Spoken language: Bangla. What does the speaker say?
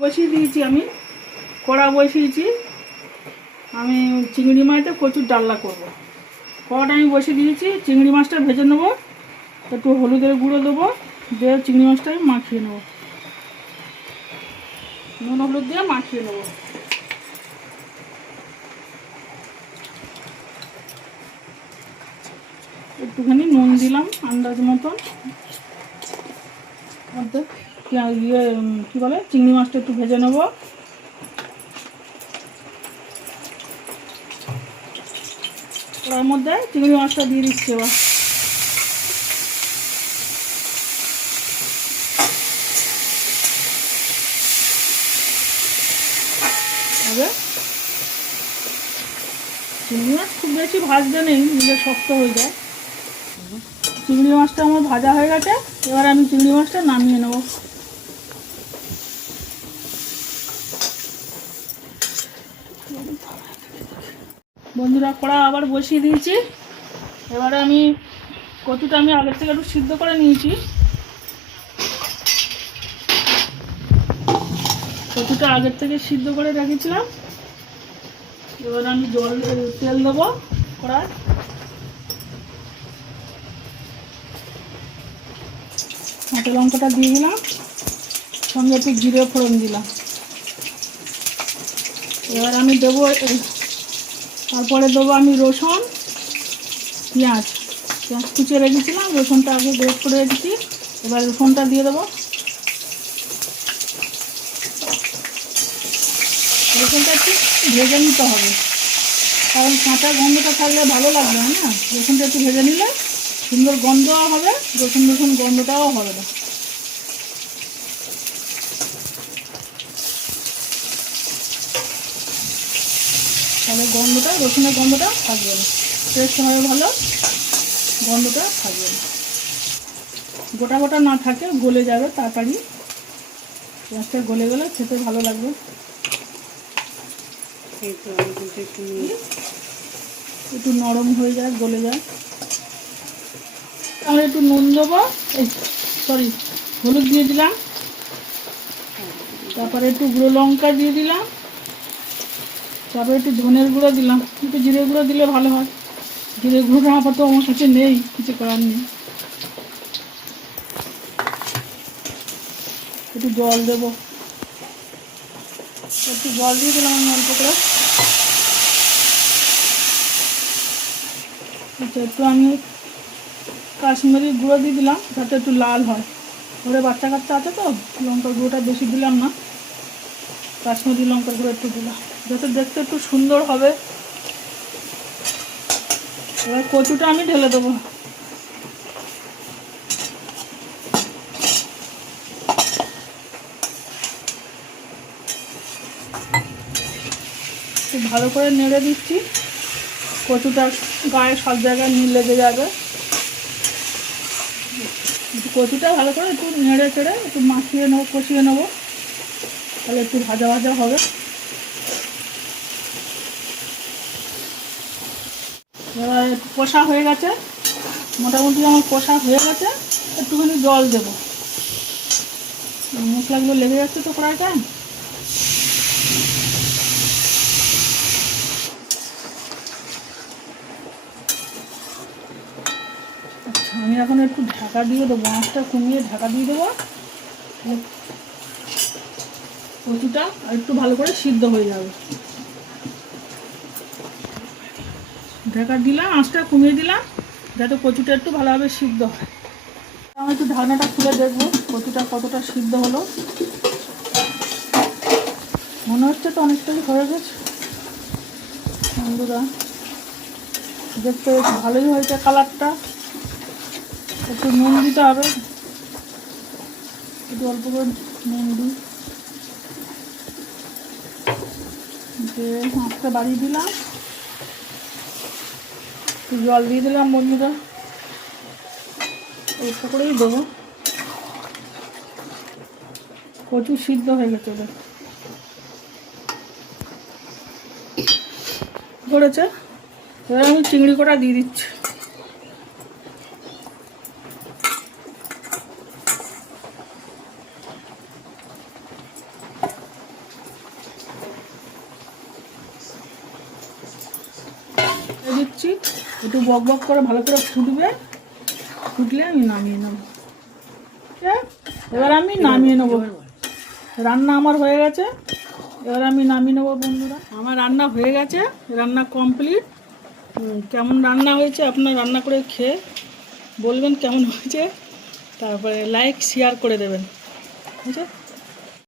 বসিয়ে দিয়েছি, আমি কড়া বসিয়েছি। আমি চিংড়ি মাছটা কচুর ডালনা করব। কড়াটা আমি বসিয়ে দিয়েছি, চিংড়ি মাছটা ভেজে নেবো, একটু হলুদের গুঁড়ো দেবো, দিয়ে চিংড়ি মাছটা আমি মাখিয়ে নেবো, নুন হলুদ দিয়ে মাখিয়ে নেবো। একটুখানি নুন দিলাম আন্দাজ মতন, মধ্যে কী বলে চিংড়ি মাছটা একটু ভেজে নেবো। ওর মধ্যে চিংড়ি মাছটা দিয়ে দিচ্ছি এবার। চিংড়ি মাছ খুব বেশি ভাজতে নেই, নিলে শক্ত হয়ে যায়। চিংড়ি মাছটা আমার ভাজা হয়ে গেছে, এবার আমি চিংড়ি মাছটা নামিয়ে নেব। বন্ধুরা, কড়া আবার বসিয়ে দিয়েছি। এবারে আমি কচুটা আমি আগের থেকে একটু সিদ্ধ করে নিয়েছি। কচুটা আগের থেকে সিদ্ধ করে রেখেছিলাম। এবার আমি তেল দেবো কড়ায়। কাঁচা লঙ্কাটা দিয়ে দিলাম, সঙ্গে একটু জিরে ফোড়ন দিলাম। এবার আমি দেবো, তারপরে দেবো আমি রসুন, পেঁয়াজ কুচিয়ে রেখেছিলাম, রসুনটা আগে গ্রেট করে রেখেছি। এবার রসুনটা দিয়ে দেবো। রসুনটা একটু ভেজে নিতে হবে, কারণ কাঁচা গন্ধটা থাকলে ভালো লাগবে না। রসুনটা একটু ভেজে নিলে সুন্দর গন্ধও হবে, রসুন গন্ধটাও হবে না। তাহলে রসুনের গন্ধটা থাকবে না, টেস্ট হবে ভালো, গন্ধটা থাকবে না। গোটা গোটা না থাকে, গলে যাবে তাড়াতাড়ি। পেঁয়াজটা গলে গেলে খেতে ভালো লাগবে। একটু নরম হয়ে যায়, গলে যায়। তাহলে একটু নুন দেবো, হলুদ দিয়ে দিলাম। তারপরে একটু গুঁড়ো লঙ্কা দিয়ে দিলাম। তারপরে একটু ধনের গুঁড়ো দিলাম, একটু জিরে গুঁড়ো দিলে ভালো হয়। জিরে গুঁড়োটা আপাতত আমার কাছে নেই, কিছু করার নেই। একটু জল দেবো, একটু জল দিয়ে দিলাম আমি অল্প করে। একটু আমি কাশ্মীরি গুঁড়ো দিয়ে দিলাম, যাতে একটু লাল হয়। ঘরে বাচ্চা কাচ্চা আছে তো, লঙ্কার গুঁড়োটা বেশি দিলাম না, কাশ্মীরি লঙ্কার গুঁড়ো একটু দিলাম, যাতে দেখতে একটু সুন্দর হবে। এবার কচুটা আমি ঢেলে দেবো। খুব ভালো করে নেড়ে দিচ্ছি, কচুটা গায়ে সব জায়গায় লেগে যাবে। কচুটা ভালো করে একটু নেড়ে চেড়ে একটু মাখিয়ে নেবো, কষিয়ে নেবো, তাহলে একটু ভাজা ভাজা হবে। এবার একটু কষা হয়ে গেছে, মোটামুটি আমার কষা হয়ে গেছে। একটুখানি জল দেবো, মশলাগুলো লেগে যাচ্ছে তো কড়াইটা। আচ্ছা, আমি এখন একটু ঢাকা দিয়ে দেবো, আঁচটা কমিয়ে ঢাকা দিয়ে দেবো। কচুটা একটু ভালো করে সিদ্ধ হয়ে যাবে। ঢাকা দিলাম, আঁচটা কমিয়ে দিলাম, যাতে কচুটা একটু ভালোভাবে সিদ্ধ হয়। আমি একটু ঢাকনাটা খুলে দেখবো কচুটা কতটা সিদ্ধ হলো। মনে হচ্ছে তো অনেকটাই হয়ে গেছে। বন্ধুরা, দেখতে একটু ভালোই হয়েছে কালারটা। একটু নুন দিতে হবে, একটু অল্প করে নুন দিই, দিয়ে আঁচটা বাড়িয়ে দিলাম, একটু জল দিয়ে দিলাম। বন্ধুরা, অল্প করেই দেবো, কচু সিদ্ধ হয়ে গেছে করেছে। এবার আমি চিংড়ি কটা দিয়ে দিচ্ছি। করছি, একটু বক বক করে ভালো করে ফুটবে, ফুটলে আমি নামিয়ে নেব। এবার আমি নামিয়ে নেব। রান্না আমার হয়ে গেছে, এবার আমি নামিয়ে নেবো বন্ধুরা। আমার রান্না হয়ে গেছে, রান্না কমপ্লিট। কেমন রান্না হয়েছে আপনার রান্না করে খেয়ে বলবেন কেমন হয়েছে, তারপরে লাইক শেয়ার করে দেবেন, ঠিক আছে।